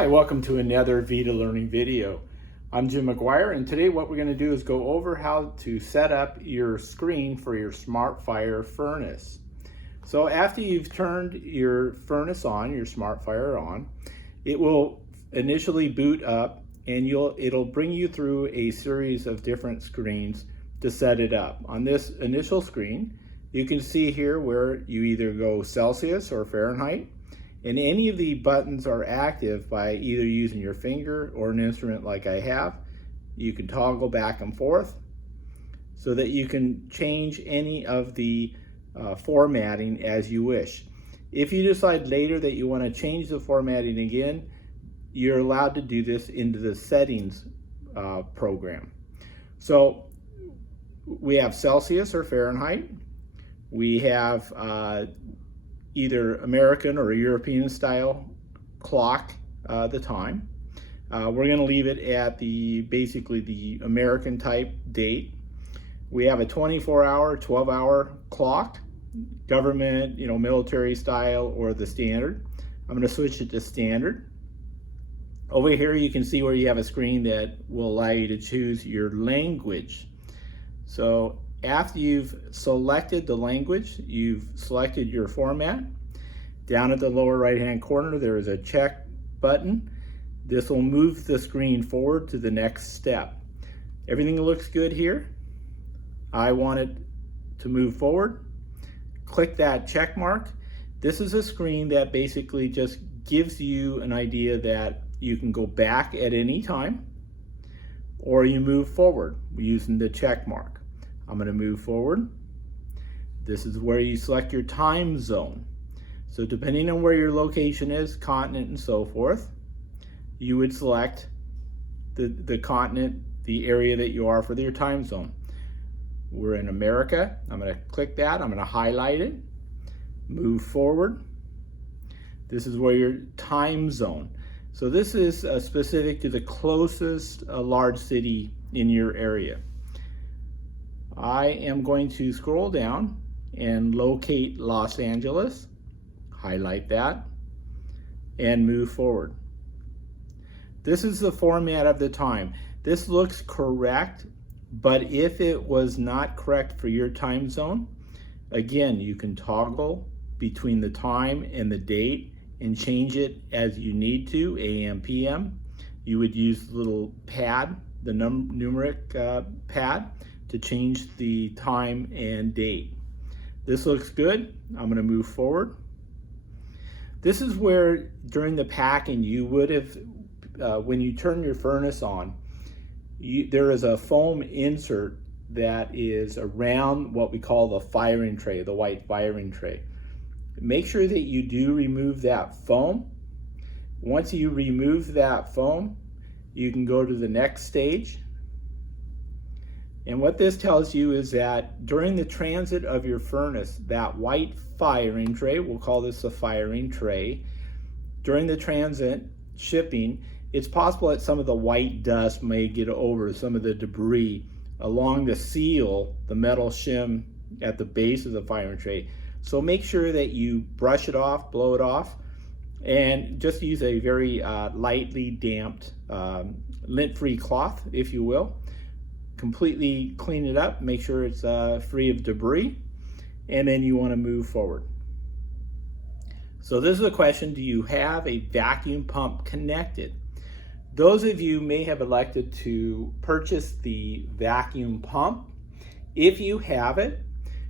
Hi, welcome to another VITA learning video. I'm Jim McGuire, and today what we're going to do is go over how to set up your screen for your Smart.Fire furnace. So after you've turned your furnace on, your Smart.Fire on, it will initially boot up and it'll bring you through a series of different screens to set it up. On this initial screen, you can see here where you either go Celsius or Fahrenheit. And any of the buttons are active by either using your finger or an instrument like I have. You can toggle back and forth so that you can change any of the formatting as you wish. If you decide later that you want to change the formatting again, you're allowed to do this into the settings program. So we have Celsius or Fahrenheit. We have either American or European style clock, the time. We're going to leave it at basically the American type date. We have a 24-hour, 12-hour clock, government, military style, or the standard. I'm going to switch it to standard. Over here you can see where you have a screen that will allow you to choose your language. So after you've selected the language, you've selected your format. Down at the lower right-hand corner, there is a check button. This will move the screen forward to the next step. Everything looks good here. I want it to move forward. Click that check mark. This is a screen that basically just gives you an idea that you can go back at any time, or you move forward using the check mark. I'm going to move forward. This is where you select your time zone. So depending on where your location is, continent and so forth, you would select the continent, the area that you are for your time zone. We're in America. I'm going to click that. I'm going to highlight it, move forward. This is where your time zone. So this is specific to the closest large city in your area. I am going to scroll down and locate Los Angeles, highlight that, and move forward. This is the format of the time. This looks correct, but if it was not correct for your time zone, again, you can toggle between the time and the date and change it as you need to, AM, PM. You would use the little pad, the numeric pad, to change the time and date. This looks good. I'm going to move forward. This is where during the packing you would have, when you turn your furnace on, there is a foam insert that is around what we call the firing tray, the white firing tray. Make sure that you do remove that foam. Once you remove that foam, you can go to the next stage. And what this tells you is that during the transit of your furnace, that white firing tray, we'll call this the firing tray, during the transit shipping, it's possible that some of the white dust may get over some of the debris along the seal, the metal shim at the base of the firing tray. So make sure that you brush it off, blow it off, and just use a very lightly damped, lint-free cloth, if you will. Completely clean it up, make sure it's free of debris, and then you want to move forward. So this is a question: do you have a vacuum pump connected? Those of you may have elected to purchase the vacuum pump. If you have it,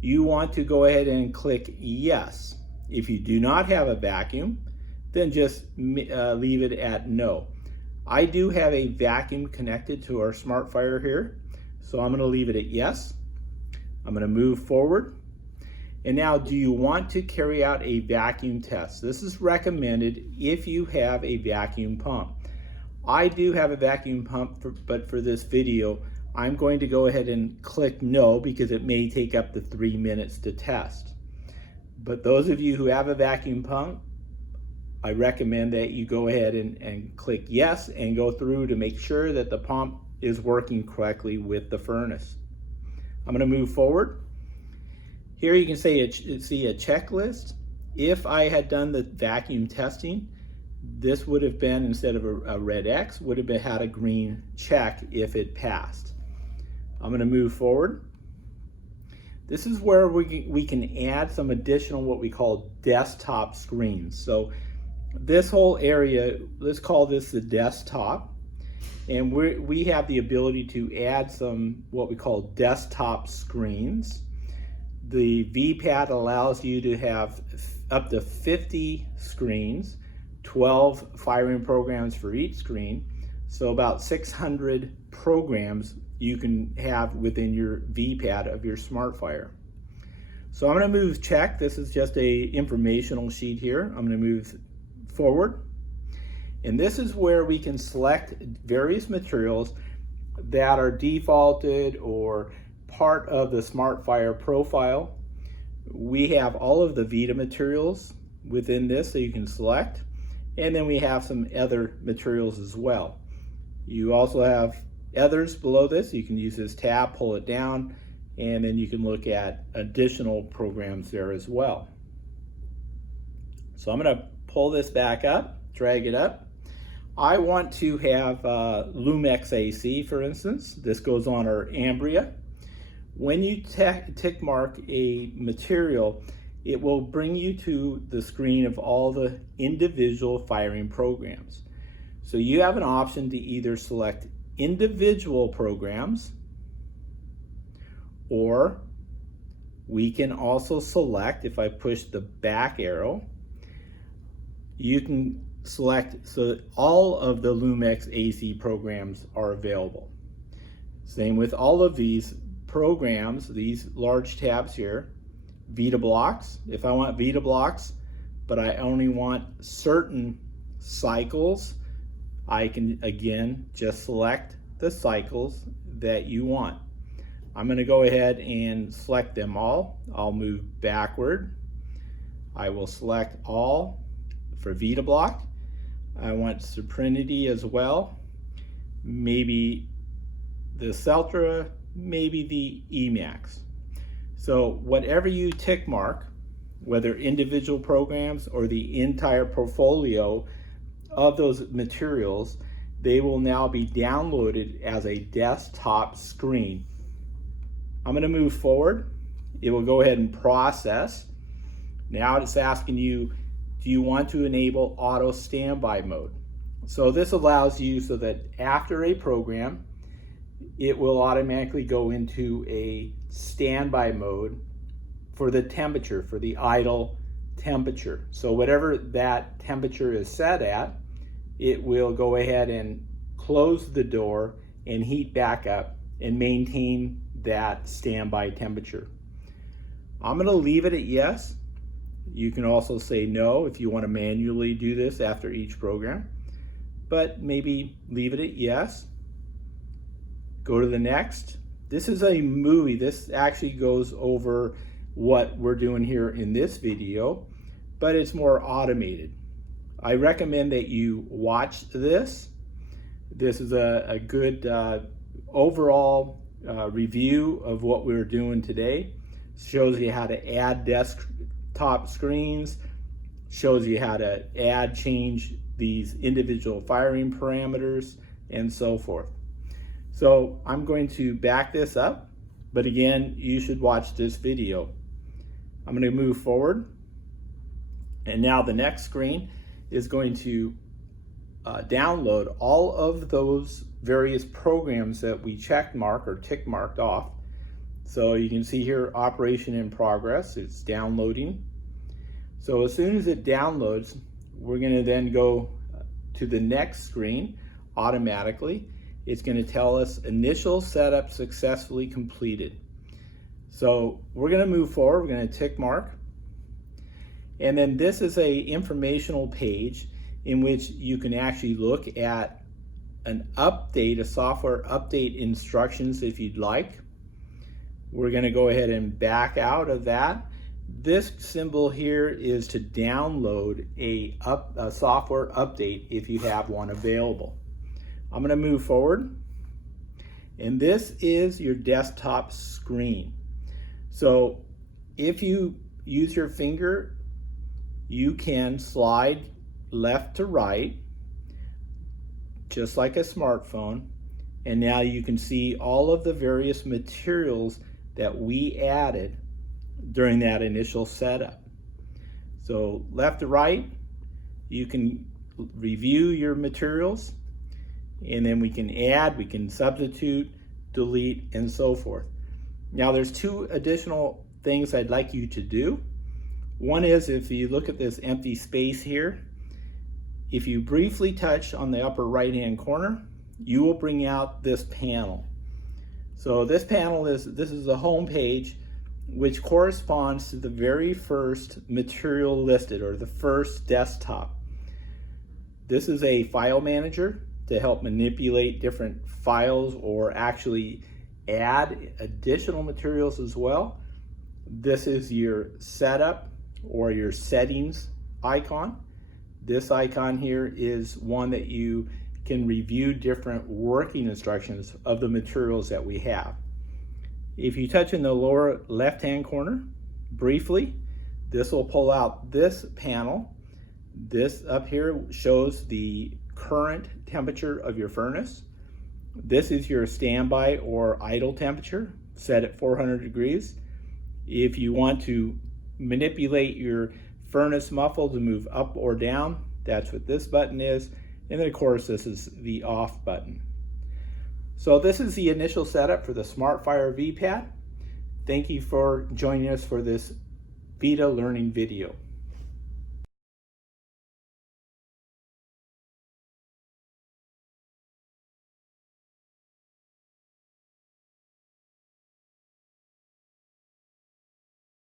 you want to go ahead and click yes. If you do not have a vacuum, then just leave it at no. I do have a vacuum connected to our Smart.Fire here, so I'm going to leave it at yes. I'm going to move forward. And now, do you want to carry out a vacuum test? This is recommended if you have a vacuum pump. I do have a vacuum pump, but for this video, I'm going to go ahead and click no because it may take up to 3 minutes to test. But those of you who have a vacuum pump, I recommend that you go ahead and click yes and go through to make sure that the pump is working correctly with the furnace. I'm going to move forward. Here you can see a checklist. If I had done the vacuum testing, this would have been, instead of a red X, would have had a green check if it passed. I'm going to move forward. This is where we can add some additional what we call desktop screens. So this whole area, let's call this the desktop. And we have the ability to add some what we call desktop screens. The vPad allows you to have up to 50 screens, 12 firing programs for each screen. So about 600 programs you can have within your vPad of your Smart.Fire. So I'm going to move check. This is just a informational sheet here. I'm going to move forward. And this is where we can select various materials that are defaulted or part of the Smart.Fire profile. We have all of the VITA materials within this that you can select. And then we have some other materials as well. You also have others below this. You can use this tab, pull it down, and then you can look at additional programs there as well. So I'm going to pull this back up, drag it up. I want to have Lumix AC, for instance. This goes on our Ambria. When you tick mark a material, it will bring you to the screen of all the individual firing programs. So you have an option to either select individual programs, or we can also select, if I push the back arrow, you can select so that all of the Lumix AC programs are available. Same with all of these programs, these large tabs here. VITA blocks, if I want VITA blocks, but I only want certain cycles, I can again just select the cycles that you want. I'm going to go ahead and select them all. I'll move backward. I will select all for VITA block. I want Suprinity as well, maybe the Celtra, maybe the Emax. So whatever you tick mark, whether individual programs or the entire portfolio of those materials, they will now be downloaded as a desktop screen. I'm going to move forward. It will go ahead and process. Now it's asking you, do you want to enable auto standby mode? So this allows you so that after a program, it will automatically go into a standby mode for the temperature, for the idle temperature. So whatever that temperature is set at, it will go ahead and close the door and heat back up and maintain that standby temperature. I'm going to leave it at yes. You can also say no if you want to manually do this after each program, but maybe leave it at yes. Go to the next. This is a movie. This actually goes over what we're doing here in this video, but it's more automated. I recommend that you watch this. This is a good overall review of what we're doing today. Shows you how to add desktop screens, shows you how to change these individual firing parameters, and so forth. So I'm going to back this up, but again, you should watch this video. I'm going to move forward, and now the next screen is going to download all of those various programs that we check mark or tick marked off. So you can see here, operation in progress, it's downloading. So as soon as it downloads, we're going to then go to the next screen automatically. It's going to tell us initial setup successfully completed. So we're going to move forward, we're going to tick mark. And then this is a informational page in which you can actually look at an update, a software update instructions if you'd like. We're going to go ahead and back out of that. This symbol here is to download a software update if you have one available. I'm going to move forward, and this is your desktop screen. So if you use your finger, you can slide left to right, just like a smartphone. And now you can see all of the various materials that we added during that initial setup. So left to right, you can review your materials, and then we can add, we can substitute, delete, and so forth. Now there's two additional things I'd like you to do. One is, if you look at this empty space here, if you briefly touch on the upper right hand corner, you will bring out this panel. So this panel is the home page, which corresponds to the very first material listed, or the first desktop. This is a file manager to help manipulate different files or actually add additional materials as well. This is your setup or your settings icon. This icon here is one that you can review different working instructions of the materials that we have. If you touch in the lower left-hand corner briefly, this will pull out this panel. This up here shows the current temperature of your furnace. This is your standby or idle temperature, set at 400 degrees. If you want to manipulate your furnace muffle to move up or down, that's what this button is. And then of course this is the off button. So this is the initial setup for the Smart.Fire vPad. Thank you for joining us for this VITA learning video.